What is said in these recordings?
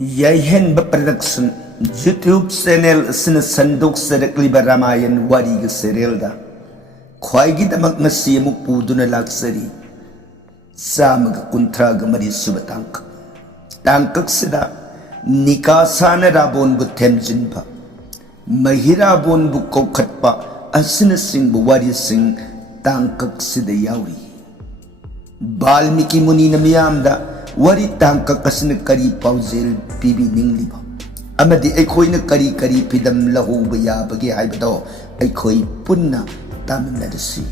Yahen Production YouTube channel sin sandok serekliba Ramayan wari ga serial da khwaigi damak ngasi amuk puduna laksari samag kuntra ga mari subatangk tangkak sida nikasana rabon bu temjinba mahira bon bu kokhatpa asina sing bu wari sing tangkak sida yauri Balmiki Muni namiyamda wari tangkak kasina kari pauzil pibi ningliba amadi aikoina kari kari pidam lahuba yabagi haibado aikoi punna taminadasi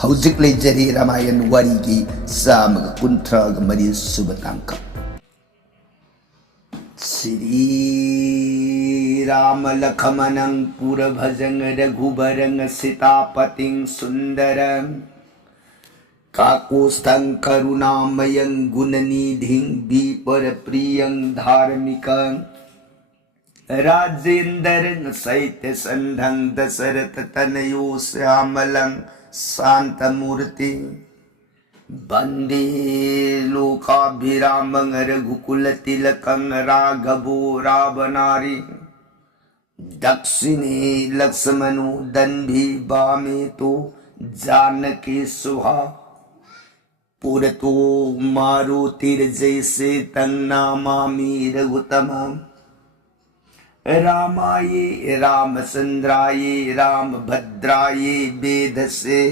haujik lejari Ramayan wari gi samaga kuntraga mari subatangka Sri Rama Lakhamanang pura bhajang raghubarang sitapating sundarang Kakustang karunamayang gunanidhing viparpriyang dharmikang Rajendarang saitya sandhang dasarata tanayo syamalang santamurti Bande lokabhiramang raghukulalakang raghavu ravanari Dakshine laksamanu danbhi bameto janaki suha Purato Marutir Jaise Tangnamami Raghutamam Ramaye Ramasandraye Ramabhadraye Vedase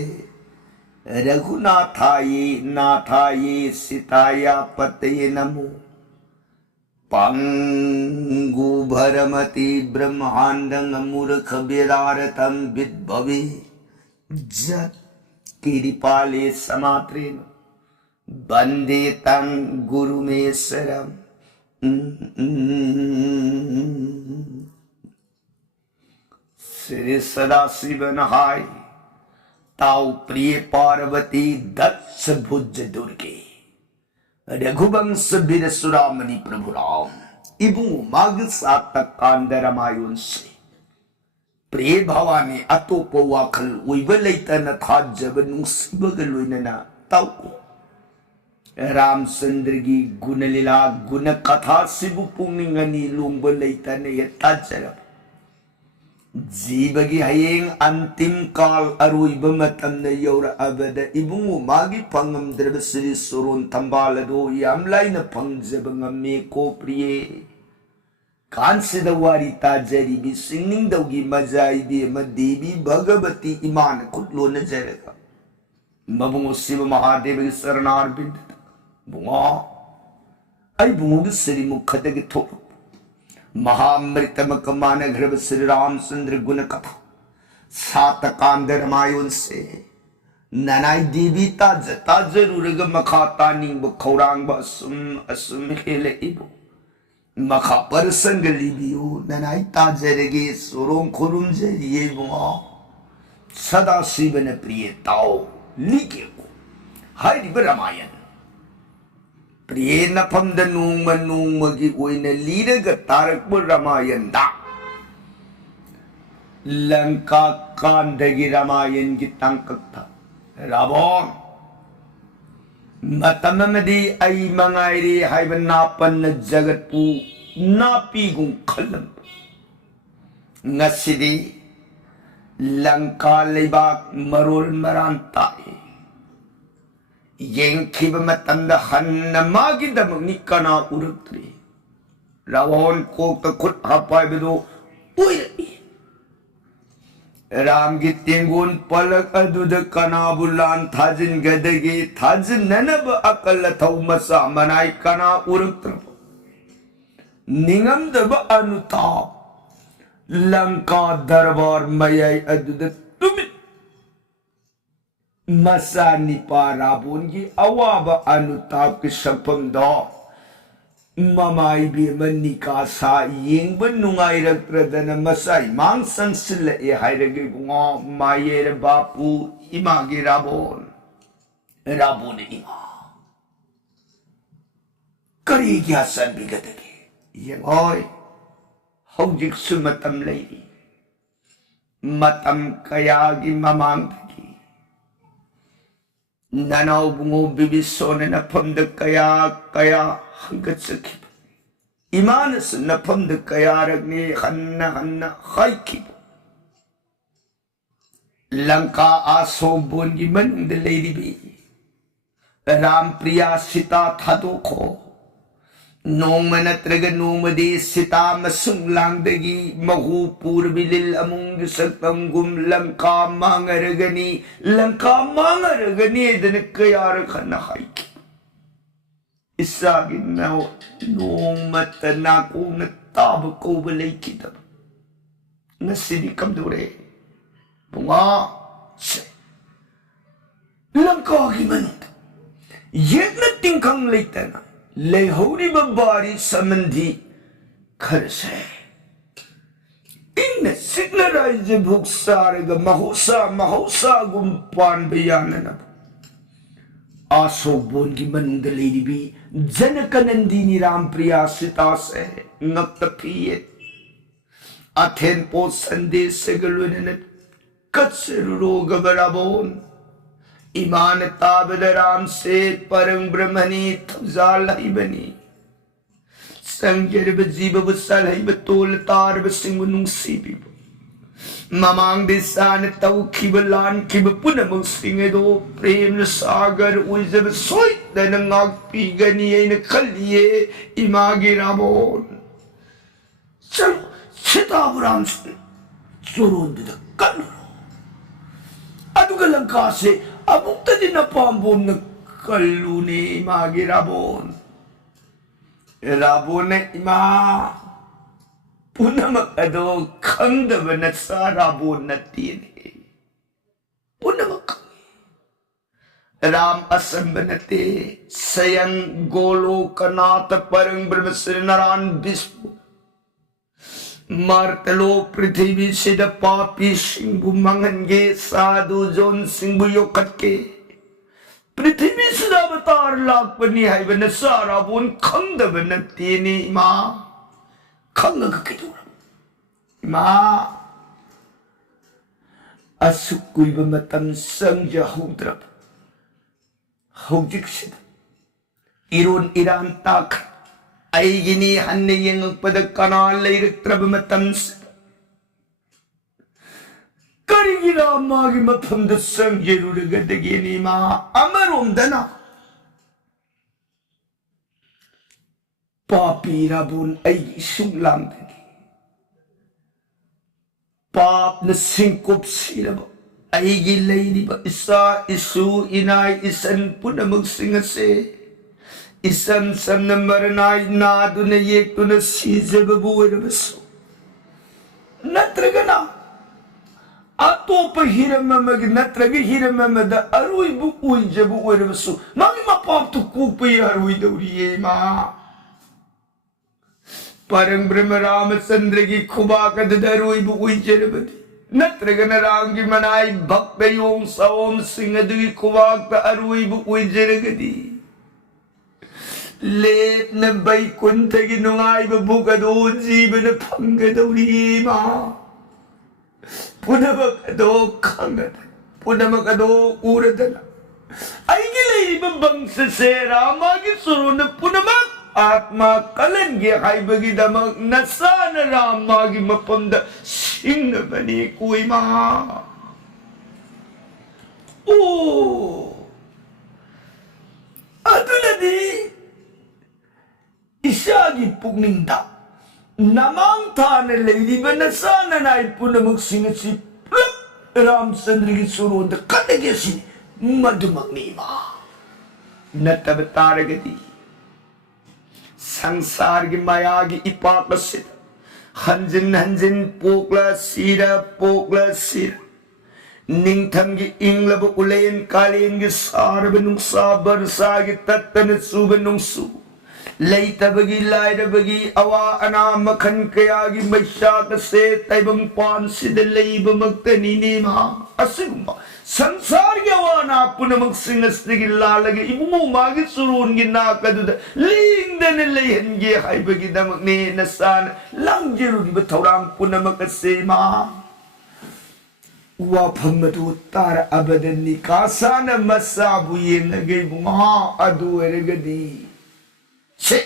Raghunathaye Nathaye Sitaya Pataye Namo Pangu Bharamati Brahmandang Murkha Vedaratam Vidbhavi Jat Kiripale Samatreno Bande tang guru me saram Sri Sadasiva Nahai Tau Priya Parvati Dats Bhujja Durge Raghubans Birasuramani Prabhuram Ibu Magasata Kandaramayon se Priya Bhavani Atopa Wakal Uivalita na Thajabanung Sibagalwina na Tau Ramchandra gi gunalila gunakatha sibu pungingani lungba leitane yatajara Jiba gi hayeng antim kal aruiba matamna yaura abada ibungu magi pangamdraba sri soron tambalado yamlaina pangjaba ngamme ko priye kansida wari tajari bi singning dawgi majai bi madevi bhagavati iman kutlo na jaraga mabungu siva mahadeva gi saranar bind Bunga ay bungu sri mukhadagi thok Mahamritama kamana ghrab Sri Ramchandra gunakatha Satakanda Ramayon se Nanai devi tajata jaruraga makhata ningba khaurangba asum hele ibu Makha parsanga libiyo nanai tajarage surong khurum jariye bunga Sada Shivana priye tao like ko Hai riba Ramayan Priye na pamda nung magi oina liraga tarakpur Ramayan da Lanka kandagi Ramayan gi tangkakta Rabon Matamamadi ay mangairi haiban napan na jagat po napigong kalam Ngasidi Lanka libak marul marantay Yang kiba matanda hanna magida magnikana uratri Rawon ko takut hapay bido uy Ram gitingun palak aduda kana bulan thajin gadagi thajin nanab akalla thau masa manai kana uratri Ningam daba anutab Lanka darbar mayay aduda tumit Masa ni parabon gi awaba anutab ki sapam da Mamay biman ni kasa ying benungay ragtradana masay mang sansila ihayragi bunga mayere bapu imagi rabon Rabon ima Karigyasan bigadagi Yang oy Haujik sumatam laydi Matam kayagi mamang Nanaw bungo bibisone na pamda kaya hanggat sakit. इमान से नफम the कयारगने हन्ना हन्ना हाइकी लंका आसो bone की मन the lady भी राम प्रिया सीता थादो खो नोंग नत्रग नोंगमदी सीता मसुंग लांगदगी महू पूर्विलिल अमुंग सकंगुम लंका मांगरगनी दन कयार खन्ना हाइकी इसागी नाव नोंगमत नाकोंग ताब कोब लेकिदब नसिदी कमदोरे बुंगा से लंका की मनुत ये न तिंकंग लेतना ले होरी बबारी संबंधी खर से इन सिग्नराइज भूख सारेग महोसा गुम्पान बयानन आसो बोन की मनुंद लेडी भी जनक नंदिनी राम प्रिया सीता से नक्तपिये अथेन पो संदेश से गलुन कत्सरुरो गबराबोन ईमान ताबद राम से परम ब्रह्मणी थजाल ही बनी संजर बजीब बसल ही बतोल तार बसिंग नुंसी भी ममांग दिसान तव खिब लान खिब पुनम सिंह दो प्रेम सागर उजब सोई दनंगाग पीगनी इन खलिए इमागे राबोन चलो सीतापुराम सुरोद कल लंका से अमुक्त दिन पाम्बोन कल्लूने इमागे राबोन इमा पुनम अदो खंदव नसा राबोन नतीने पुनम राम असंबनते स्वयं गोलोकनाथ परम ब्रह्म श्री नारायण विष्णु मार्तलो पृथ्वी सिद पापी सिंह मंगनगे साधु जोन सिंह योकटके पृथ्वी सिद अवतार लाख बनी है वन सारा बोन खंदव नतीने इमा खंग किदुर इमा असुकुइब मतम संज हुद्रब हौजिक सिद इरोन इरान ताक आईगिनी हन्ने यंगपद कनाल लेरत्रब मतम करिगिरा मागी मफम द संजेरुर गदगेनी मा अमरोम दना पापी राबुन आई सुंगलाम दगी पाप न सिंकुप सिरब आईगी लेरिब इसा इसु इनाय इसन पुनमक सिंग से इसम सम नंबर नाइ नादुन ये तुन सीजब बुवर बसो नत्रगना अतोप हिरम मग नत्रग हिरम मद अरुई बु उइजब बुवर बसो मागी मा पाप तु कुपे अरुई दौरिये मा परम ब्रह्म रामचंद्र की खुबा कद दरुई बु उइजब बदी नत्रगन राम की मनाई भक्त यों सओम सिंह दुई खुबा क अरुई बु उइजब गदी लेप न बैकुंठ की नुंगाई बुगदो जीवन फंगदौरी मा पुनमकदो खंगद पुनमकदो उरदन आईगी लेब बंश से रामा की सुरुन पुनमक आत्मा कलन के हाइबगी दमक नसान रामा की मपंद सिंह बनी कोई मा ओ अतुलदी इशागी पुगनिंदा नमांग थाने लेडी बनसा ननाई पुनमुख सिंह सी रामचंद्र की सुरोद कटगे सी मधुमग्नि मा नतब तारगति संसार की माया की इपाक से हंजिन हंजिन पोकला सिर निंगथम की इंगलब उलेन कालेन की सारब नुक्सा बरसा की तत्तन सुब नुक्सु लेतबगी लाइरबगी अवा अना मखन कयागी मैशाक से तैबं पान सिद लेब मक्तनी नीमा असुमा संसार के अवाना पुनमक सिंगस्तिगी लालगे इबुमो मागी सुरून गी नाकदुद लिंगदन लेहनगे हाइबगी दमक ने नसान लंगजिरुगी बथौराम पुनमक सेमा वाफमदु तार अबदन निकासान मसाबु येंगे बुंगा अदु एरगदी से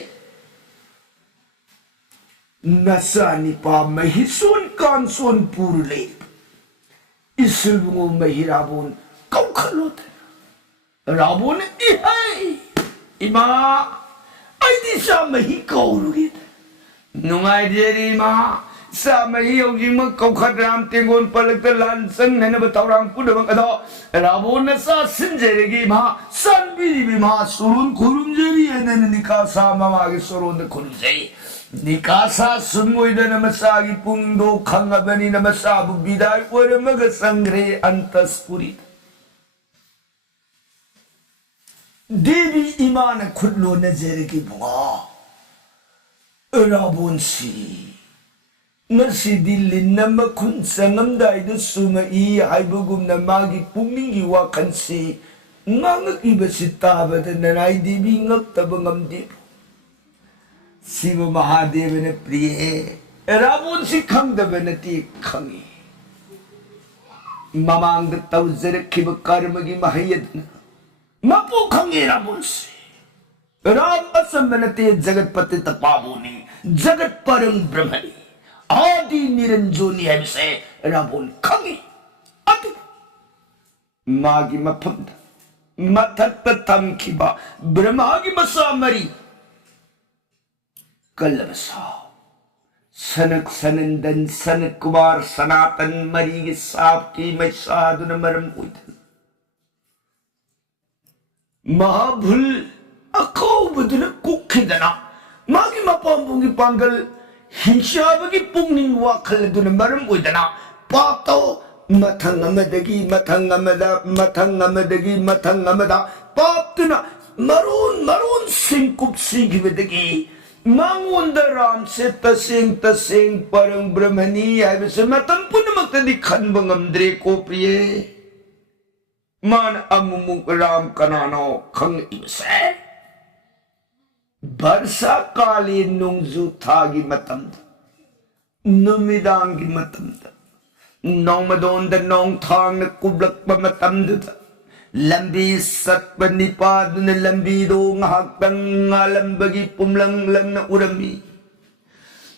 नसानिपा महिसून कांसोन पुरले इsilbungo mahirabon kaukalot rabon ihai ima ai di sa mahi kaurugit nungai deri ma sa mahi yogi ma kaukadram tengon palaktalan sang nana batawram pudamang ado rabon na sa sinjeregi ma san biri ma surun kurum jeri anan nikasa mama gi surun kurum jeri Nikasa sungguh dan masagi pungdo kangabani nama sabu bidai pada maga sangre antas purit. Devi imana kudlo nazar ki bunga. Rabun si. Nasi dilin nama kun sangam daidu suma iya haibugum namagi pumingi wakan si. Ngangak iba si tabat nanay devi ngak tabangam devi. Shiv Mahadev ने प्रिय रावण से खंग बनती खंगी ममांग तवजर खिब कर्म की महयत मपो खंगे रावण से राम असम बनते जगत पति तपाबोनी जगत परम ब्रह्मणी आदि निरंजोनी है से रावण खंगी अति मागी मफंद मथत तम खिबा ब्रह्मा की मसामरी कलबसा सनक सनंदन सनक कुमार सनातन मरी के साप की मैसादु न मरम उइतन महाभुल अखो बुदुन कुखिदना मागी मपांबुंगी पांगल हिंसाबगी पुंगनिंग वाखल दुन मरम उइदना पातो मथंग अमदगी मथंग अमदा मथंग अमदगी मथंग अमदा पापतुना मरून मरून सिंकुप सिगिबदगी Mangun daram se tasing parang brahmani ay bisa matan pun magtadi kan bangamdre ko priye man amumung ram kanano kang ibse barsa kali nungzu thagi matam numidangi matam nong madon da nong thang na kublak pa matam da lambi sat panipad na lambi do ngahakbang ngalambagi pumlang lang na urami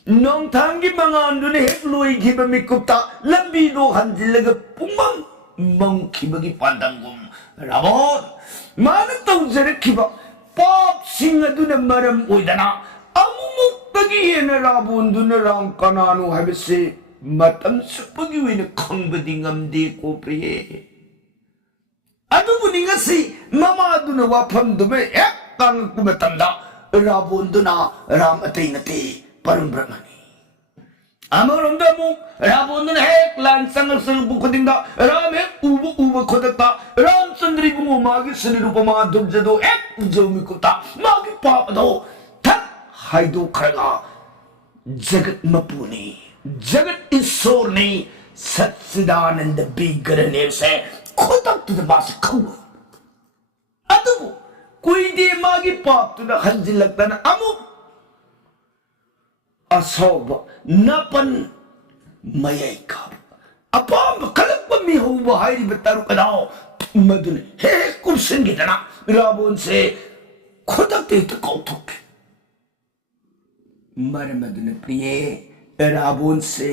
nong tanggi mga ando na hekloy kibami kupta lambi do handilaga pumang mong kibagi pandanggum rabon manataw zara kiba pop singa do na maram uydana amumuk pagi na rabon do na rang kanano habisi matam sa pagiwi na kangbading amdi ko priye Aduh ni ngasi mama aduna wapam dume ek kang kumatanda rabon duna ram atay nati parum brahmani amarum damu rabon duna ek lan sangal sangal bukadinda ram ek ubu kodata ram sandri bungo magi sanirupa mga dubjado ek ujami kuta magi papado tak haido karga jagat mapuni jagat isor ni Satchidananda bigarane se khodak tu bas khau adu koi de magi pap tu da hanjilak tan amu asob napan mayai ka apam kalak pa mi ho bahai bataru kadao madun he kursin gitana rabon se khodak te to kauthok mar madun priye rabon se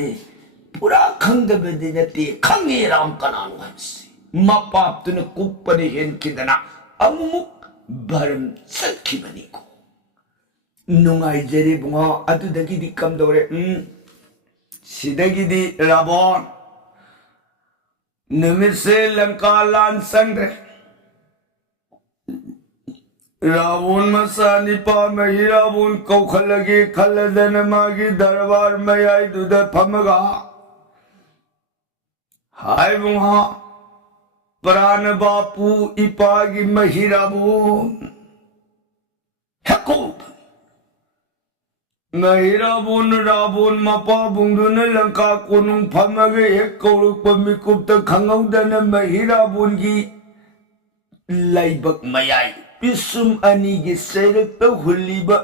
पूरा खंग बेदिनती खंगे राम का नाम है मापाप तुने कुप्पने हेन किदना अमुमुक भरम सखी बनी को नुंगाई Jerry Bunga अतु दगी दी कम दोरे सिदगी दी रावण निमित से लंका लान संग्रह रावण मसानी पा मही रावण कौखलगी खलदन मागी दरबार में आई दूध फमगा हाय बुहा प्राण बापू इपागी महिराबोन हकूब महिराबोन राबोन मपा बुंदुन लंका कोनुं फमगे एक कौरुक पमिकुप त खंगौदन महिराबोन की लाइबक मयाई पिसुम अनी की सेरक त हुलीबा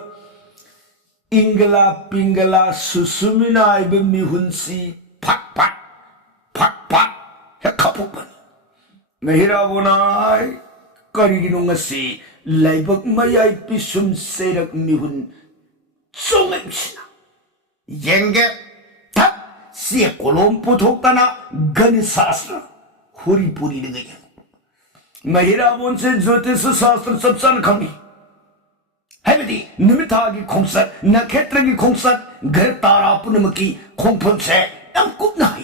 इंगला पिंगला सुसुमिना आइब मिहुंसी फक फक Hekapukman. Mahirabonay kariginong ngasi laibag mayay pisum serak mihun sungay sina. Yenge tak siya kolom putok tana ganit sastra huri puri de gaya. Mahirabon se ज्योतिष शास्त्र सबसान खमी है बेटी निमिता की खोंसत नक्षत्र की खोंसत घर तारा पुनम की खोंफम से हम कुप नहीं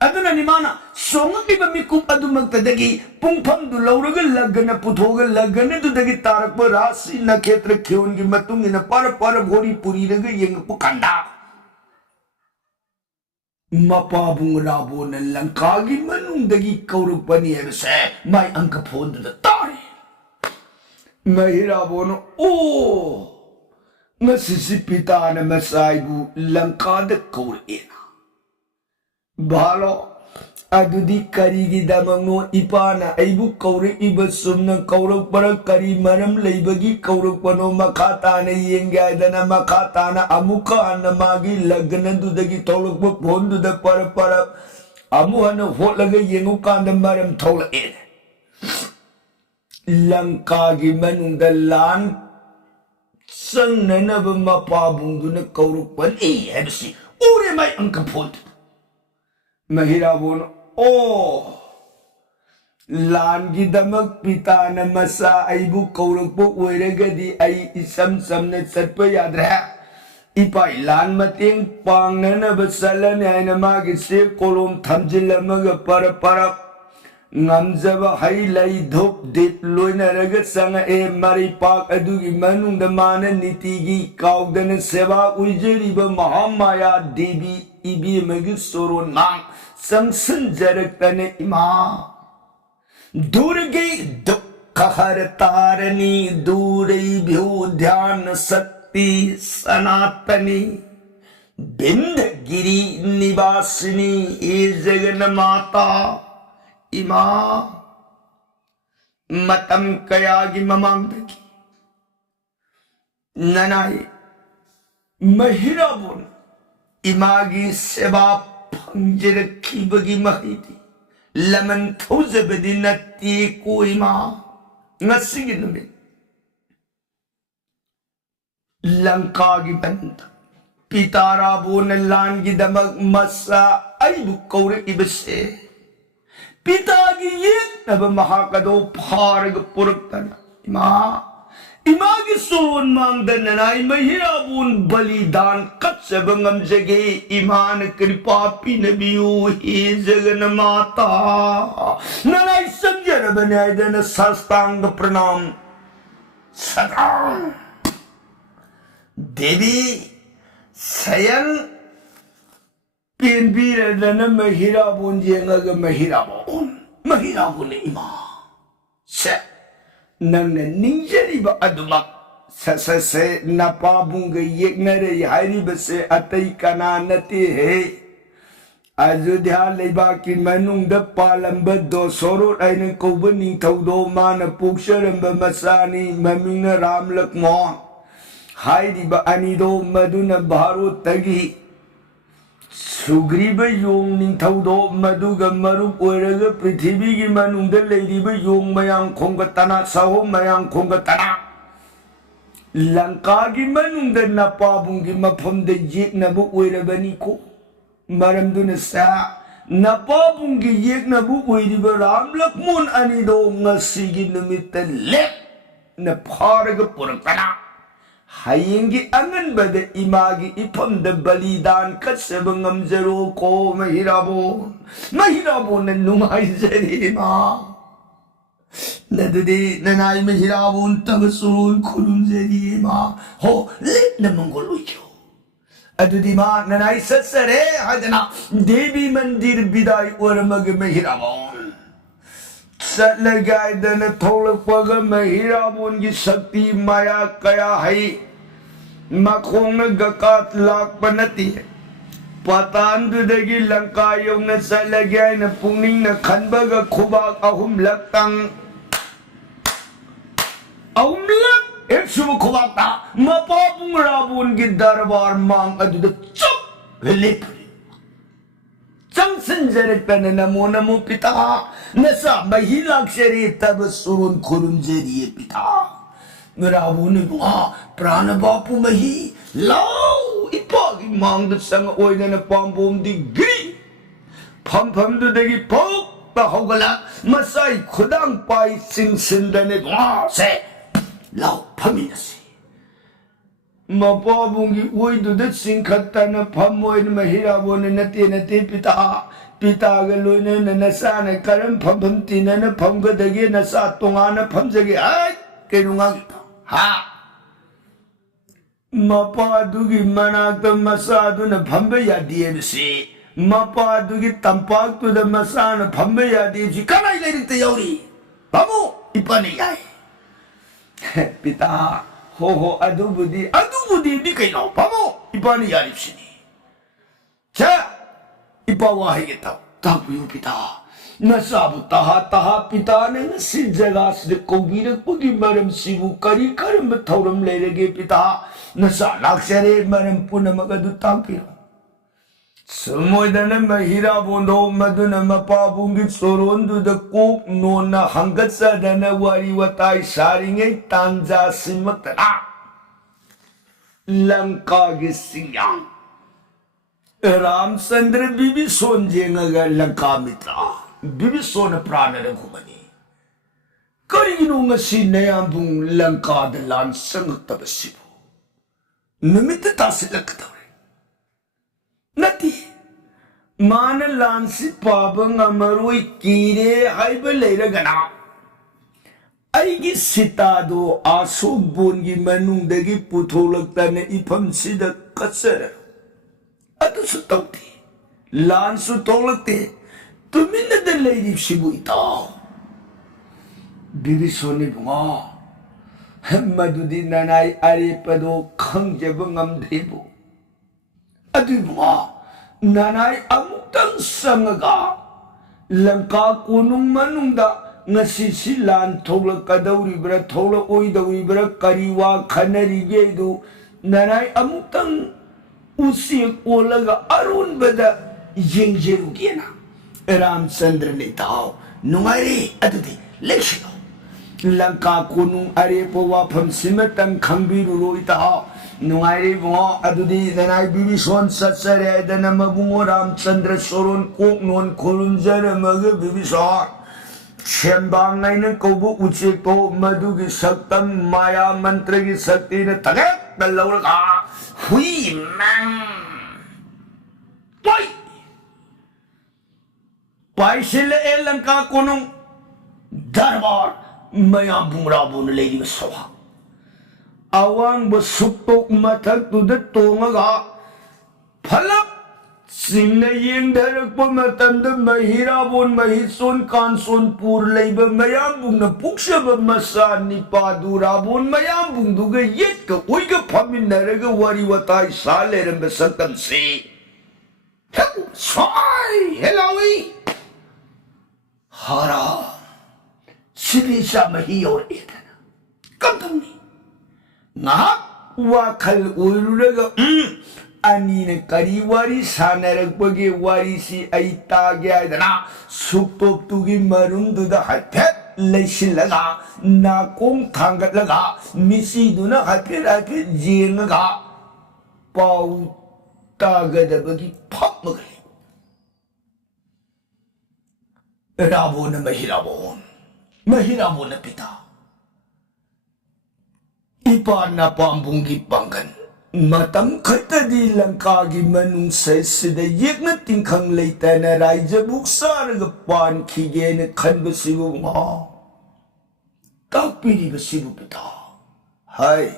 अदुना निमाना सोंग की बमी कुप अदुमक तदगी पुंफम दु लौरग लगन पुथोग लगन दुदगी तारक पर राशि नक्षत्र क्यों की मतुंग न पर भोरी पुरी रग यंग पुकंदा मपाबुंग राबो न लंका की मनुंदगी कौरव बनी है से माय अंक फोन द तारे महिराबो न ओ मसिसि पिता न मसाइबु लंका द कौरेना बालो अदुदी करीगी दमंगो इपाना आइबु कौरे इब सुमन कौरव पर करी मरम लेबगी कौरव पनो मखाताना येंगादना मखाताना अमुका अनमागी लगन दुदगी तौलक फोन दुद पर अमुहन होलग येंगु कांद मरम थौलए लंका की मनुंग लान संगनब मपाबुंगुन कौरव पर ए हैबसी ओरे माय अंक फोन महिराबोन ओ लान की दमक पिता न मसा आइबु कौरकपो ओइरगदी आई इसम समने सत्प याद रहा इपाई लान मतेंग पांगनब सलन आइना मागी से कोलोम थमजिलमग पर ngamjaba hai lai dhop dip loina raga sanga e mari pak adugi manung da mana niti gi kaudana seva ujeri ba mahamaya devi ibi magi soron mang samsun jaraktane ima durgi dukkha tarani durai bhyo dhyan sakti sanatani bindgiri nivasini e jagan mata इमा मतम कयागी ममांगदगी ननाई महिराबुन Imangi सेवा फंजरखी बगी महिदी लमन थौजबदी नत्ती को इमा ngasigi numin Lanka की बंद पिताराबुन लान की दमक मसा आइबु कौरे इबसे पिता की ये नब महाकदो फारग पुरक्तना इमा की सोन मांगदन नाई महिराबुन बलिदान कच्चबंगम जगे ईमान कृपा पी नबियो हे जगन माता ननाई समझर बनाए दन साष्टांग प्रणाम सदा देवी सयन पिंबीरदन महिराबुन जेंगग महिराबुन इमा से नंग निंजरीबा अदुमक सससे नपाबुंग येगनरे हाइरिबसे अतई कना नते है अयोध्या लेबा की मनुंग द पालंब दो सोरो आइन कोब निंथौदो मान पुक्षरंब मसानी ममिंग राम लक्ष्मण हाइरिबा अनिदो मधुन भारो तगी सुग्रीब योंग निंथौदो मधुग मरुप ओइरग पृथ्वी की मनुंग लेरिब योंग मयांग खोंगतना साहो मयांग खोंगतना लंका की मनुंग नपाबुंग की मफम द येकनबु ओइरबनी को मरमदुन सा नपाबुंग की येकनबु ओइरिब राम लक्ष्मण अनिदो ngasi नुमित लेप न फारग पुरकना हायेंगी अंगन बद इमागी इफम द बलिदान कच्चबंगम जरो को महिराबो न नुमाई जरी मा नदुदी ननाई महिराबो तब सुरुन खुलुम जरी मा हो लेट न मंगोलुयो अदुदी मा ननाई ससरे हदना देवी मंदिर बिदाई ओरमग महिराबो सतलगाय दन थोलपग महिराबुन की शक्ति माया कया है मखोंग गकात लाख बनती है पतान दुदगी लंका योंग सतलगाय न पुंगिंग न खनबग खुबाक अहुम लक्तंग अहुम लक एक सुबह खुबाक ता मपापुंग राबुन की दरबार मांग अदुद चुप लिप संजरकन नमो नमो पिता नसा महिलाक्षरी तब सुरुन खुरुम जरिए पिता रावण बुआ प्राण बापू मही लाओ इपा मांग संग ओइदन पाम्बोम दी गिरी फमफमदुदगी पोक हौगला मसाई खुदांग पाई सिंग सिंदने से लाओ फमिनसी मपाबुंगी ओइदुद सिंखतन फमोइन महिराबोन नते नते पिता पिता गलोइन नसा न करम फमफम तिनन फमगदगे नसा तोंगान फमजगे आय केनुंगा हा मपादुगी मनाक मसादुन फमबे यादियेबसी मपादुगी तंपाक्तुद मसान फमबे यादियेबसी कनाई लेरिते यौरी फमु इपने याय पिता हो अदुबुदी दी कइनो फमु इपने यारिबसिनी चा इपा वाहे के ताकबियो पिता नसाबु तहा पिता ने नसी जगह से कौबीरकपुगी मरम सिबु करी करम थौरम लेरगे पिता नसा लाक्सरे मरम पुनमग अदु ताकबियो समुदन महिरा बोंदो मदुन मपाबुंगी सोरोंदु द कोक नोना हंगत्सदन वारी वताई सारिंगे तांजा सिमतना लंका के सिंगांग रामचंद्र बीबी सोन जेंगा लंका मित्रा बीबी सोन प्राण रघुमनी करिगिनो ngasi नयाबुंग लंका द लान संगतबसिबु निमित्त तासिलकतौरे नती मान लांसी पाबंग अमरोई कीरे हाइब लेरगना अइगी सितादो आसो बोनगी मनुंगदगी पुथोलक्तने इफम सिद कचर अदुसु तौती लांसु तोलक्ते तुमिन द लेरी सिबु इताव बिबि सोनी बुंगा मदुदी ननाई अरेपदो खंगजेब ngamdrebu अदु Bunga ननाई अमुक्तंग संगगा Lanka कोनुंग मनुंगदा ngasi si lan थोलकदौरिब्रा थोल ओइदौरिब्रा करिवा खनरिगेदु ननाई अमुक्तंग उसी ओलगा अरुण बदा येंजेरुगेना रामचंद्र ने ताओ नुंगारी अदुदी लेखिनो लंका कोनुंग अरे पोवा फमसिमतंग खंगबिरु रोइताओ नुंगारी बुंगो अदुदी ननाई बिबि सोन सत्सरे दन मबुंगो रामचंद्र सोरोन कोक नोन खोलुंजर मग बिबि सोन शेंबांग नाइन कोबु उचेको मधु की शक्तम माया मंत्र की शक्ति ने तगे बल्लौलगा हुई mang Poi Pai sila Lanka konong darbar maya bungra bun lady soha awang basuktok matak to the tongaga phalap singna yeng dharak po matanda mahira bon mahison kanson pur leiba mayam bung na puksha ba masa ni padura bon mayam bung duga yet ka oiga phamin naraga wari watai saleram basakam se Soy helawi hara sirisa mahiyor etana kamtani ngak wakal ururaga ani ne kari wari sanarak bage wari si aita gya dana suktop tugi marum duda hapet leisilaga na kong thangat laga misi duna hapet jengaga pau tagadabagi phap magali Rabon mahirabon na pita ipa na pambunggi pangkan matam khata di langka gi manung sai sida yek na tingkhang leita na raija buksar ga pan khige na khanba sibu ma takpiri ba sibu pita hai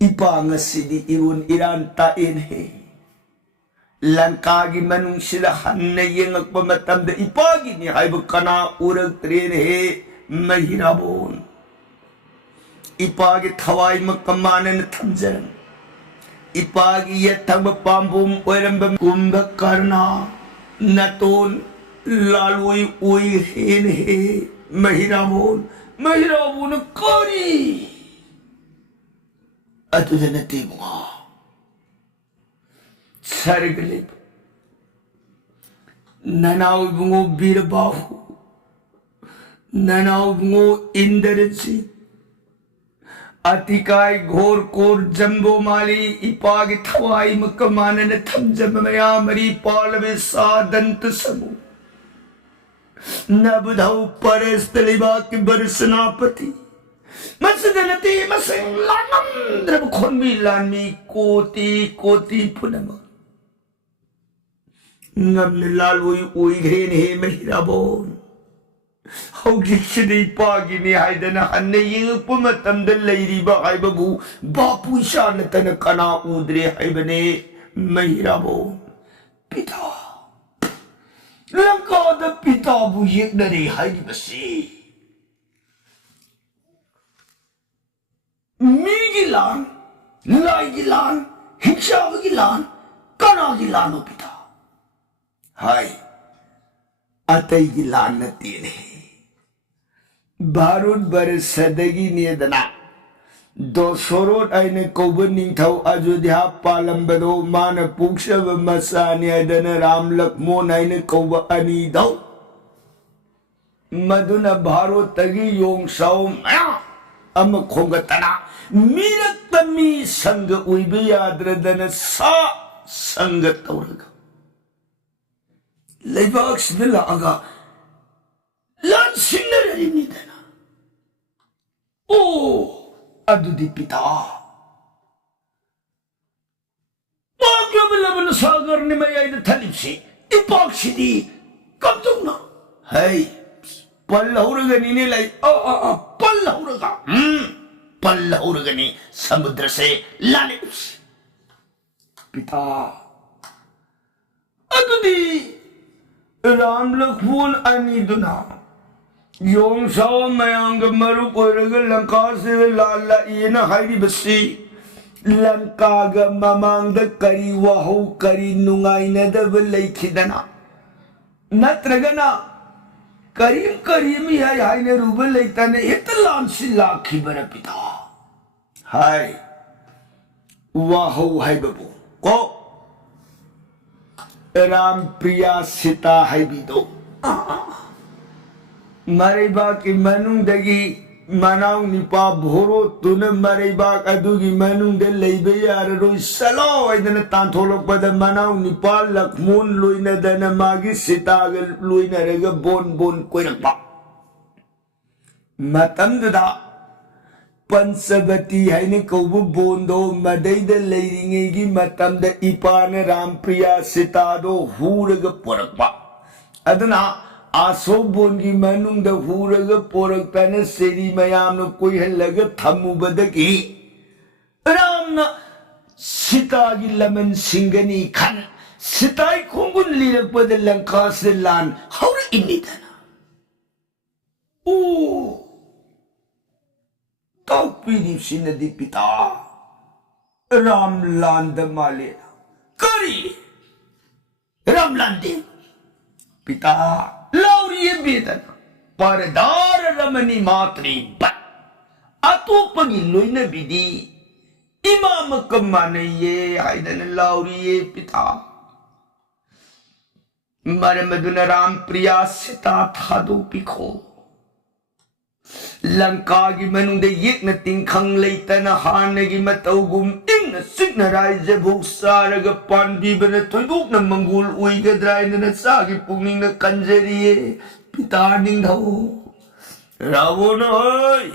ipa ngasidi irun iran ta in he Lanka gi manung sila hanna yengak pamatam da ipagi ni haibu kana urag tren he mahirabon ipagi thawai makamanan thamjaran ipagi yathang pambum oiramba kumbha karna naton laloi oi hen he mahirabon kari atudana tibunga Sargalip Nanau bungo birbahu Nanau bungo indarasi Atikaya घोर core जम्बो माली इपाग थवाई मकमानन थमजब मया मरी पालवे सादंत समूह नबधौ परस्तलिबा की बरसनापति मसदनती मसिंग लानंद्रब खोनमी लानमी कोति कोति पुनम नमने लालुई उई घरेन हे महिराबोन हौजिक्सिदी पागिनी हाइदना हन्ने यिंगपु मतमद लैरिबा हाइबबु बापु शानतन कना उद्रे हाइबने महिराबोन पिता लंकाद पिताबु येक्नरे हाइबसी मीगिलान लाइगिलान हिंसागिलान कनागिलानो पिता हाय अतैगिलान नतीने भारत बरसदगी नियदना दोसरोट आइने कौब निंथौ अयोध्या पालंबदो मान पुक्षब मसान्यदन राम लक्ष्मण आइने कौब अनिदौ मधुना भारत तगी योंसाउ अम खोगतना मीरक्तमी संग उइबे याद्रदन सा संग तौरगा लेबाक सिदला आगा लान सिंगरिनिदना ओ अदुदी पिता पाग्लबलन सागर निमयाइद थलिपसी इपाक्षिदी कबदुना है पल्लौरगनी लाई पल्लौरगा पल्लौरगनी समुद्र से लाने पिता अदुदी राम लक्ष्मण अनिदुना योंसाव मयांग मरुक ओरग लंका से लाला येना हाइरी बसी लंका ग ममांग करी वाहु करी नुंगाई नदब लेखिदना नत्रगना करीम करीम याय हाय ने रूब लेतने इतलान सिला खिबर पिता हाय वाहु हाय बबू को राम प्रिया सीता हाय बिदो मरेबा की मनुंग दगी मनाउ निपा भोरो तुन मरेबा अदुगी मनुंग दे लेबे यार रोई सलो इदन तांथोलोक पद मनाउ निपा लक्ष्मण लोइना दन मागी सीता ग लोइना रेग बोन बोन कोइरपा मतंददा पंचवती हैने कौबु बोंदो मदैद लेरिंगेगी मतंद इपान राम प्रिया सीता दो हूरग पोरकपा अदना आसो बोनगी मनुंग द हूरग पोरकतने सेरी मयाम नो कोई हलग थमुबदगी राम न सीता की लमन सिंगनी खन सीताई खुंगुन लिरक पद लंका से लान हौर इनिदना ओ तो पीरी सिनदी पिता राम लांद माले करी राम लांदे पिता लौरिये बेदन परदार रमनी मात्री बट अतोपगी लोइने बिदी इमाम कमाने ये हाइदन लौरिये पिता मरमदुन राम प्रिया सीता था दो पिखो लंका की मनुंदे यिक्न तिंखंग लेतन हान की मतौगुम इंग सिग्न राइज भूसारग पांडीबन थोइबुक न मंगुल उइगद्राइन न सागी पुंगिंग न कंजरिये पिता निंगौ रावण होय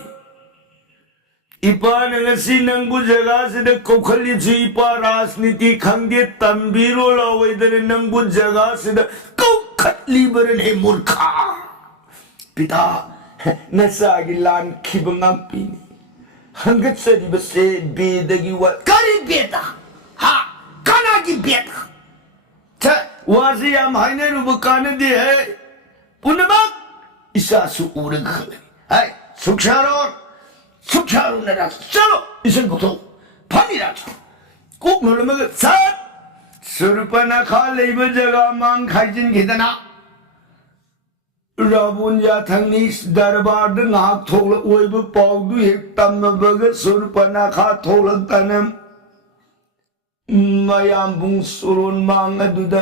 इपा नंगसी नंगु जगह से द कोखली छि इपा राजनीति खंगे तंबीरो लावैदन नंगु जगह से द कोखली बरन हे मूर्खा पिता नसागी लान खिबंगाम पीनी हंगत सरी बसे बेदगी वा करी बेदा हा कनागी बेदा छ वाजी हम हाइने रुबकाने दे है पुनमक इसा सु उरग है सुक्षारो नरा चलो इसे गोतो फानी राजा कुक नलमग सात सुरपना खा लेब जगह मांग खाइजिन घेदना रावण याथंगनी दरबार नाक थोल ओइब पाउदु हेक तमबग सुरपना खा थोलक तनम मयाम बुंग सुरोन मांग दुदा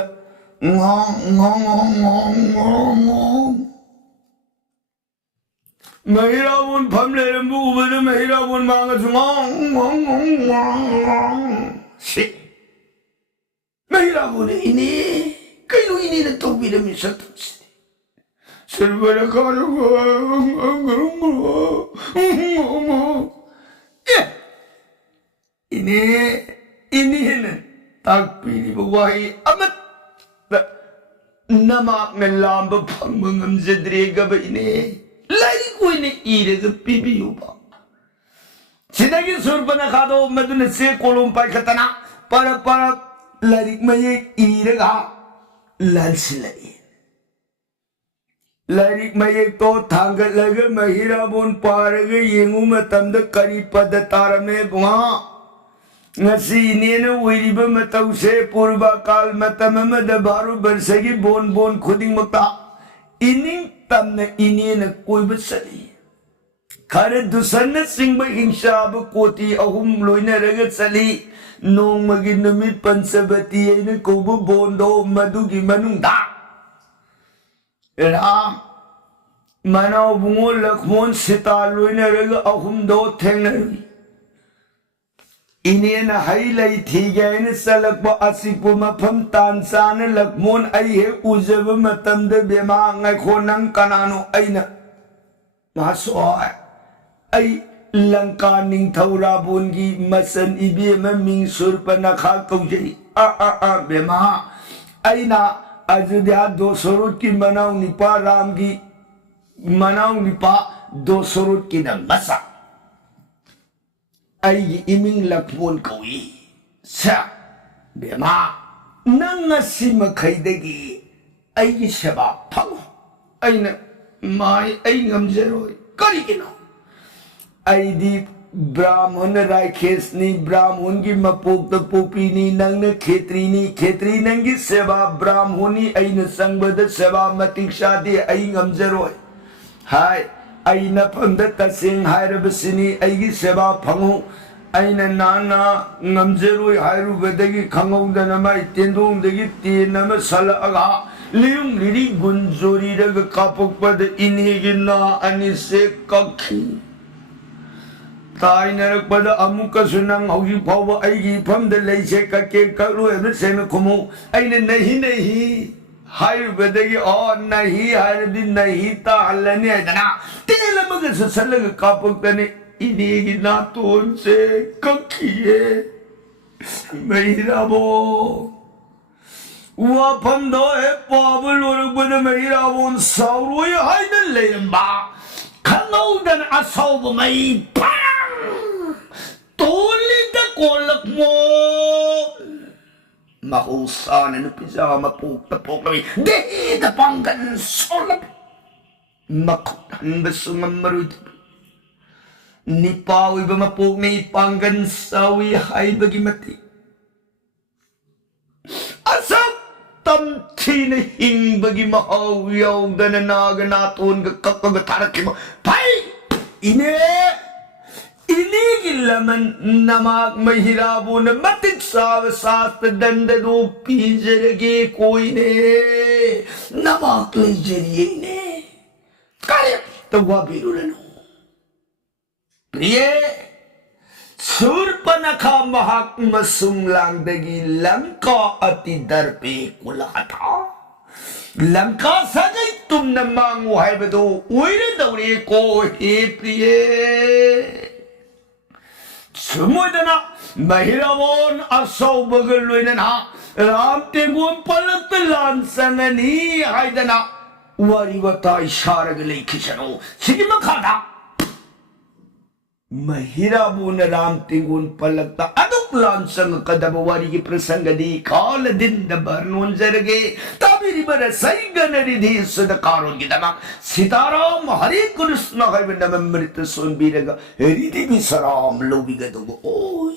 महिराबोन फम लेरंबु उबद महिराबोन मांगा से महिराबोन इने कईनो इने न तौबिरमी सतुसी सर्वरा कारो इने ताकपीरी बवाही अमत नमाक न लांब फंग ngамजद्रेगब इने लाइक कोई ने इरेग पीबीयुबा सिदागी सुरपनखादो मदुन से कोलम पाइखतना पर लाइक मये इरेगा लालसिलाई लाइक मये तो थांगलग महिराबोन पारग येंगु मतमद करी पद तारमे बुआ ngasi inena wiriba matause purba kal matamamad baru bersagi bon khuding makta ining tamna inena koiba sali khare dusanna singba hingsab koti ahum loina ragat sali nongmagi numit pansabati aina kobu bondo madugi manungda ram manaw bungo lakhmon sita loina raga ahum do thengnari इन्हें high लाई थी गए न सलक ब असिपु मफम तानसान लकमोन आई है उजब मतम दे बेमांग खो नंग कनानो आई न मासो आई लंका निंगथौरा बोनगी मसन इबे मिंग सुरपनखा कौजई बेमा आई ना अयोध्या दोसरोट की मनाऊ निपा राम की मनाऊ निपा दोसरोट की न मसा आई इमिंग लखमोन कौई सा बेमा नंगसी मखैदगी आई सेवा फंगो अइना माय आई ngамजरोय करिगिनो आईदी ब्राह्मण रायखेसनी ब्राह्मण की मपोक्त पोपीनी नंग खेत्रीनी खेत्री नंगी सेवा ब्राह्मणी अइना संबद सेवा मतिक्षादी आई ngамजरोय हाय अइना फंद तसेंग हायरबसिनी अइगी सेवा फंगो अइना नाना ngамजरोय हायरुबदगी खंगौदन माय तेंदोंदगी तेनम सलअगा लियुंग लिरी गुंजोरी रग कापकपद इन्हेगी ना अनिसे कखी ताई नरकपद अमुक सुनंग हौजी फाव अइगी फमद लैसे कके कलु एब सेन खुमु अइना नहीं हायरुबदगी नहीं हायरदी नहीं ताहलने आइदना तेलमग सलग कापकतने इन्हेगी नातोन से कखिए महिराबो वाफमदो है पाबल ओरबद महिराबोन सावरोय हायदन लेरंबा खंगौदन असौब मई पांग तोलिद कोलकमो mahusana no pijama pokta de pangan solap makutan besungam marud nipawi ba mapog ni pangan sawi hay bagi mati asap tamchi na hing bagi mahawiyaw dana naganaton kakagatarak mo pai ine इनेगिलमन नमाक महिराबो न मतिक साव सास्त दंड दो पीजरगे कोई ने नमाक ले जरिए ने कार्य तो वह बिरुलनो प्रिय सुरपनखा महाक मसुंगलांगदगी लंका अति दर्पे कुलाथा लंका सजै तुम न मांगो है बदो उइरे दौरे को हे प्रिय सुमुदना महिराबोन असौ बगल लोइनना राम तेगुम पलत लांसंगनी हायदना वारी वता इशारग लेखिसनो सिगिम खादा महिराबोन राम तेगुन पलत अदुक लांसंग कदब वारी की प्रसंगदी काल दिन दबरनोन जरगे ताबिरी बर सैगनरी धी सदकारों की दमा सीताराम हरे कृष्ण है नममृत सोन बीरगा रिधि भी सराम लोगी गदो ओय